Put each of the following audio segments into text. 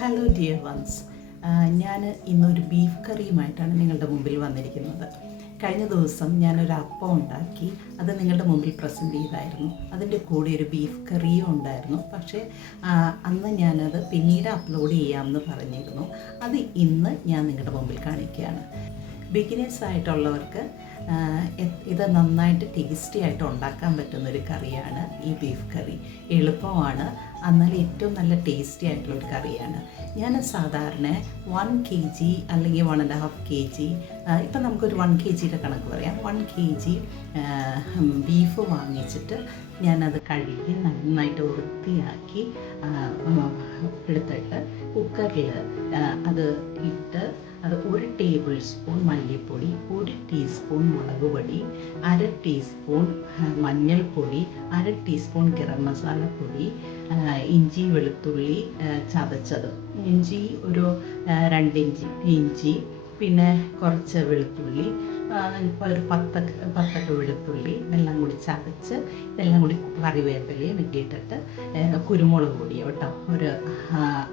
Hello dear ones, ഞാൻ ഇന്നൊരു beef കറിയുമായിട്ടാണ് നിങ്ങളുടെ മുമ്പിൽ വന്നിരിക്കുന്നത്. കഴിഞ്ഞ ദിവസം ഞാനൊരു അപ്പം ഉണ്ടാക്കി അത് നിങ്ങളുടെ മുമ്പിൽ പ്രസൻറ്റ് ചെയ്തായിരുന്നു. അതിൻ്റെ കൂടെ ഒരു ബീഫ് കറിയും ഉണ്ടായിരുന്നു. പക്ഷേ അന്ന് ഞാനത് പിന്നീട് അപ്ലോഡ് ചെയ്യാമെന്ന് പറഞ്ഞിരുന്നു. അത് ഇന്ന് ഞാൻ നിങ്ങളുടെ മുമ്പിൽ കാണിക്കുകയാണ്. ബിഗിനേഴ്സ് ആയിട്ടുള്ളവർക്ക് ഇത് നന്നായിട്ട് ടേസ്റ്റി ആയിട്ട് ഉണ്ടാക്കാൻ പറ്റുന്നൊരു കറിയാണ് ഈ ബീഫ് കറി. എളുപ്പമാണ്, എന്നാൽ ഏറ്റവും നല്ല ടേസ്റ്റി ആയിട്ടുള്ളൊരു കറിയാണ്. ഞാൻ സാധാരണ 1 kg അല്ലെങ്കിൽ 1.5 kg, ഇപ്പം നമുക്കൊരു 1 kgയുടെ കണക്ക് പറയാം. 1 kg ബീഫ് വാങ്ങിച്ചിട്ട് ഞാനത് കഴുകി നന്നായിട്ട് വൃത്തിയാക്കി എടുത്തിട്ട് കുക്കറിൽ അത് ഇട്ട് അത് 1 ടേബിൾ സ്പൂൺ മല്ലിപ്പൊടി, 1 ടീസ്പൂൺ മുളക് പൊടി, 1/2 ടീസ്പൂൺ മഞ്ഞൾപ്പൊടി, 1/2 ടീസ്പൂൺ ഗരം മസാലപ്പൊടി, ഇഞ്ചി വെളുത്തുള്ളി ചതച്ചത്, ഇഞ്ചി ഒരു 2 ഇഞ്ച് ഇഞ്ചി, പിന്നെ കുറച്ച് വെളുത്തുള്ളി, ഒരു 10 വെളുത്തുള്ളി എല്ലാം കൂടി ചതച്ച് ഇതെല്ലാം കൂടി കറിവേപ്പിലയും ഇട്ടിട്ട് കുരുമുളക് പൊടിയും കേട്ടോ, ഒരു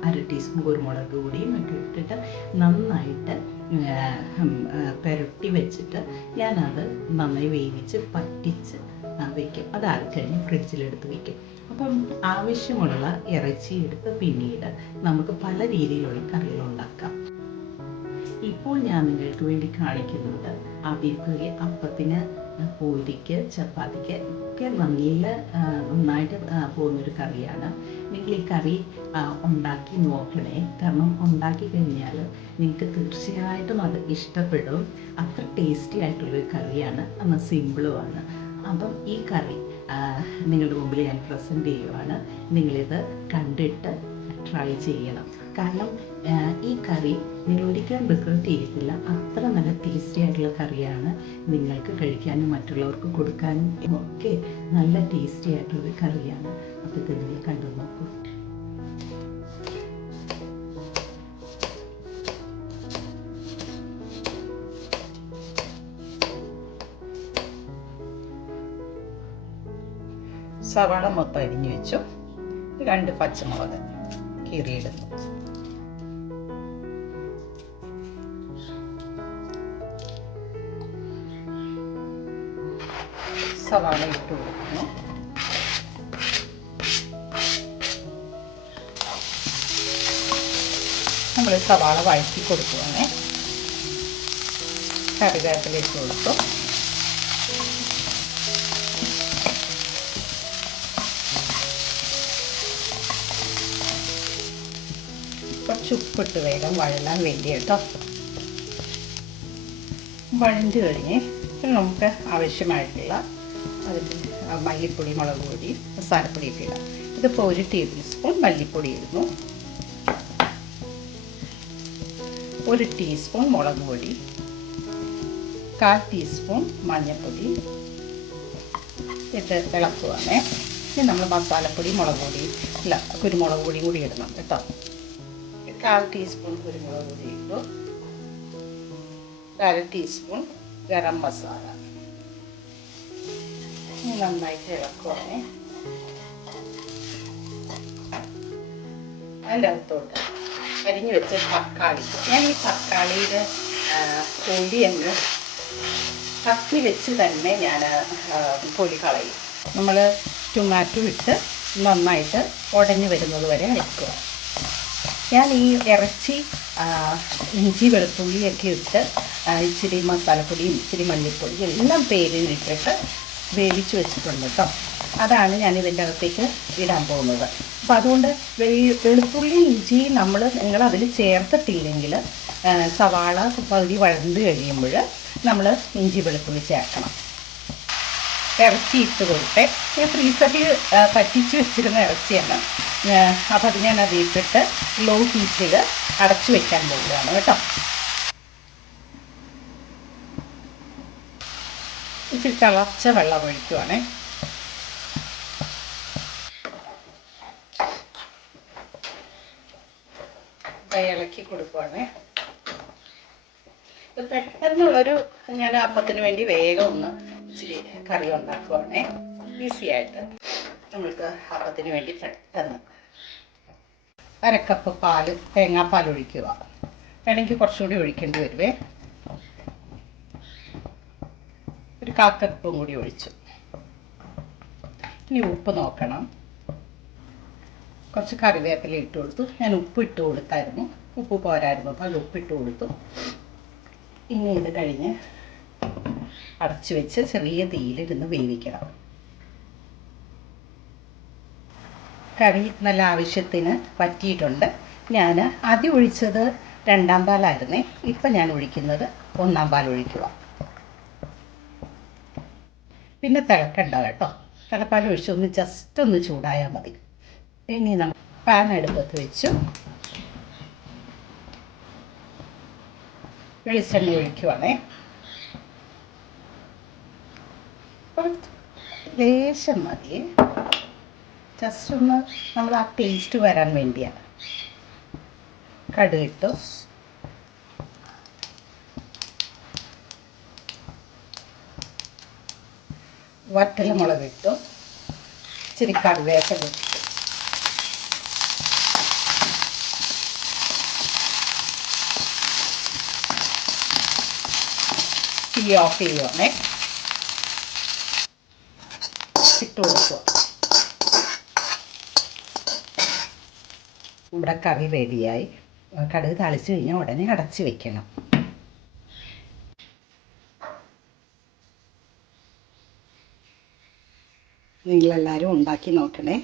1/2 ടീസ്പൂൺ കുരുമുളക് പൊടിയും ഒക്കെ ഇട്ടിട്ട് നന്നായിട്ട് പുരട്ടി വെച്ചിട്ട് ഞാനത് നന്നായി വേവിച്ച് പറ്റിച്ച് വയ്ക്കും. അത് കഴിഞ്ഞ് ഫ്രിഡ്ജിലെടുത്ത് വയ്ക്കും. അപ്പം ആവശ്യമുള്ള ഇറച്ചി എടുത്ത് പിന്നീട് നമുക്ക് പല രീതിയിലുള്ള കറികൾ ഉണ്ടാക്കാം. ഇപ്പോൾ ഞാൻ നിങ്ങൾക്ക് വേണ്ടി കാണിക്കുന്നത് ആ ബീഫ് കറി അപ്പത്തിന്, പൂരിക്ക്, ചപ്പാത്തിക്ക് ഒക്കെ നന്നായിട്ട് പോകുന്നൊരു കറിയാണ്. നിങ്ങൾ ഈ കറി ഉണ്ടാക്കി നോക്കണേ. കാരണം ഉണ്ടാക്കി കഴിഞ്ഞാൽ നിങ്ങൾക്ക് തീർച്ചയായിട്ടും അത് ഇഷ്ടപ്പെടും. അത്ര ടേസ്റ്റി ആയിട്ടുള്ളൊരു കറിയാണ്, എന്നാൽ സിമ്പിളുമാണ്. അപ്പം ഈ കറി നിങ്ങളുടെ മുമ്പിൽ ഞാൻ പ്രസൻറ്റ് ചെയ്യുവാണ്. നിങ്ങളിത് കണ്ടിട്ട് ട്രൈ ചെയ്യണം. കാരണം ഈ കറി നിങ്ങൾ ഒരിക്കലും റിഗ്രറ്റ് ചെയ്യത്തില്ല. അത്ര നല്ല ടേസ്റ്റി ആയിട്ടുള്ള കറിയാണ്. നിങ്ങൾക്ക് കഴിക്കാനും മറ്റുള്ളവർക്ക് കൊടുക്കാനും ഒക്കെ നല്ല ടേസ്റ്റി ആയിട്ടുള്ളൊരു കറിയാണ്. അപ്പോൾ ഇത് നിങ്ങൾ കണ്ടു നോക്കൂ. സവാള മൊത്തം അരിഞ്ഞു വെച്ചു. 2 പച്ചമുളക് കീറിയിടുന്നു. സവാള ഇട്ട് കൊടുക്കുന്നു. നമ്മൾ സവാള വഴറ്റി കൊടുക്കുകയാണേ. കറിവേപ്പില ഇട്ട് കൊടുത്തു. കുറച്ച് ഉപ്പിട്ട് വേഗം വഴലാൻ വേണ്ടി കേട്ടോ. വഴണ്ട് കഴിഞ്ഞ് നമുക്ക് ആവശ്യമായിട്ടുള്ള അതിൽ മല്ലിപ്പൊടി, മുളക് പൊടി, മസാലപ്പൊടി ഒക്കെ ഇടാം. ഇതിപ്പോൾ 1 ടേബിൾ സ്പൂൺ മല്ലിപ്പൊടി ഇടുന്നു, 1 ടീസ്പൂൺ മുളക് പൊടി, 1/4 ടീസ്പൂൺ മഞ്ഞൾപ്പൊടി ഇട്ട് ഇളക്കുവാണേ. ഇനി നമ്മൾ മസാലപ്പൊടി, മുളക് പൊടി കുരുമുളക് പൊടിയും കൂടി ഇടണം കേട്ടോ. 1/4 ടീസ്പൂൺ കുരുമുളക് പൊടി ഇട്ടു, 1/2 ടീസ്പൂൺ ഗരം മസാല. നന്നായിട്ട് ഇളക്കുവാണേ. അതിൻ്റെ അകത്തോട്ട് അരിഞ്ഞു വെച്ച തക്കാളി, ഞാൻ ഈ തക്കാളിയുടെ തൊലി അങ്ങ് കത്തി വെച്ച് തന്നെ ഞാൻ പൊടി കളയും. നമ്മൾ ടൊമാറ്റോ ഇട്ട് നന്നായിട്ട് ഉടഞ്ഞു വരുന്നത് വരെ അയക്കുക. ഞാൻ ഈ ഇറച്ചി ഇഞ്ചി വെളുത്തുള്ളിയൊക്കെ ഇട്ട് ഇച്ചിരി മസാലപ്പൊടിയും ഇച്ചിരി മല്ലിപ്പൊടിയും എല്ലാം പേരിലിട്ടിട്ട് വേവിച്ച് വെച്ചിട്ടുണ്ട് കേട്ടോ. അതാണ് ഞാൻ ഇതിൻ്റെ അകത്തേക്ക് ഇടാൻ പോകുന്നത്. അപ്പം അതുകൊണ്ട് വെളുത്തുള്ളി ഇഞ്ചി നിങ്ങൾ അതിൽ ചേർത്തിട്ടില്ലെങ്കിൽ സവാള പകുതി വഴണ്ട് കഴിയുമ്പോൾ നമ്മൾ ഇഞ്ചി വെളുത്തുള്ളി ചേർക്കണം. ഇറച്ചി ഇട്ട് കൊടുത്ത് ഞാൻ ഫ്രീസറിൽ പറ്റിച്ച് വെച്ചിരുന്ന ഇറച്ചിയാണ്. അപ്പോൾ അത് ഞാൻ അതിട്ടിട്ട് ലോ ഹീറ്റിൽ അടച്ചു വെക്കാൻ പോവുകയാണ് കേട്ടോ. ഇച്ചിരി തിളച്ച വെള്ളം ഒഴിക്കുവാണേ. ഇളക്കി കൊടുക്കുവാണേ. പെട്ടെന്നുള്ളൊരു, ഞാൻ അപ്പത്തിന് വേണ്ടി വേഗം ഒന്ന് ഇച്ചിരി കറി ഉണ്ടാക്കുവാണേ. ഈസി ആയിട്ട് നമ്മൾക്ക് അപ്പത്തിന് വേണ്ടി പെട്ടെന്ന് അരക്കപ്പ് പാൽ, തേങ്ങാപ്പാൽ ഒഴിക്കുക. വേണമെങ്കിൽ കുറച്ചുകൂടി ഒഴിക്കേണ്ടി വരുവേ. ഒരു 1/4 കപ്പും കൂടി ഒഴിച്ചു. ഇനി ഉപ്പ് നോക്കണം. കുറച്ച് കറിവേപ്പില ഇട്ട് കൊടുത്തു. ഞാൻ ഉപ്പ് ഇട്ട് കൊടുത്തായിരുന്നു, ഉപ്പ് പോരായിരുന്നു, അപ്പോൾ അത് ഉപ്പിട്ട് കൊടുത്തു. ഇനി ഇത് കഴിഞ്ഞ് അടച്ചു വെച്ച് ചെറിയ തീയിലിരുന്ന് വേവിക്കണം. കറി നല്ല ആവശ്യത്തിന് വറ്റിയിട്ടുണ്ട്. ഞാൻ ആദ്യം ഒഴിച്ചത് 2ാം പാലായിരുന്നേ. ഇപ്പം ഞാൻ ഒഴിക്കുന്നത് 1ാം പാൽ ഒഴിക്കുക. പിന്നെ തിളക്കണ്ട കേട്ടോ. തിളപ്പാൽ ഒഴിച്ചൊന്ന് ജസ്റ്റ് ഒന്ന് ചൂടായാൽ മതി. ഇനി നമ്മൾ പാൻ അടുപ്പത്ത് വെച്ചു വെളിച്ചെണ്ണ ഒഴിക്കുവാണേ. ലേശം മതി, ജസ്റ്റ് ഒന്ന് നമ്മൾ ആ ടേസ്റ്റ് വരാൻ വേണ്ടിയാണ്. കടുകിട്ടു. വറ്റൽമുളക് ഇട്ടു. ഇച്ചിരി കറിവേപ്പില ഇട്ടു. തീ ഓഫ് ചെയ്യുവാണേ. ഇട്ട് കൊടുക്കുക. ഇവിടെ കറി റെഡിയായി. കടുക് തളിച്ച് കഴിഞ്ഞാൽ ഉടനെ അടച്ച് വെക്കണം. നിങ്ങളെല്ലാവരും ഉണ്ടാക്കി നോക്കണേ.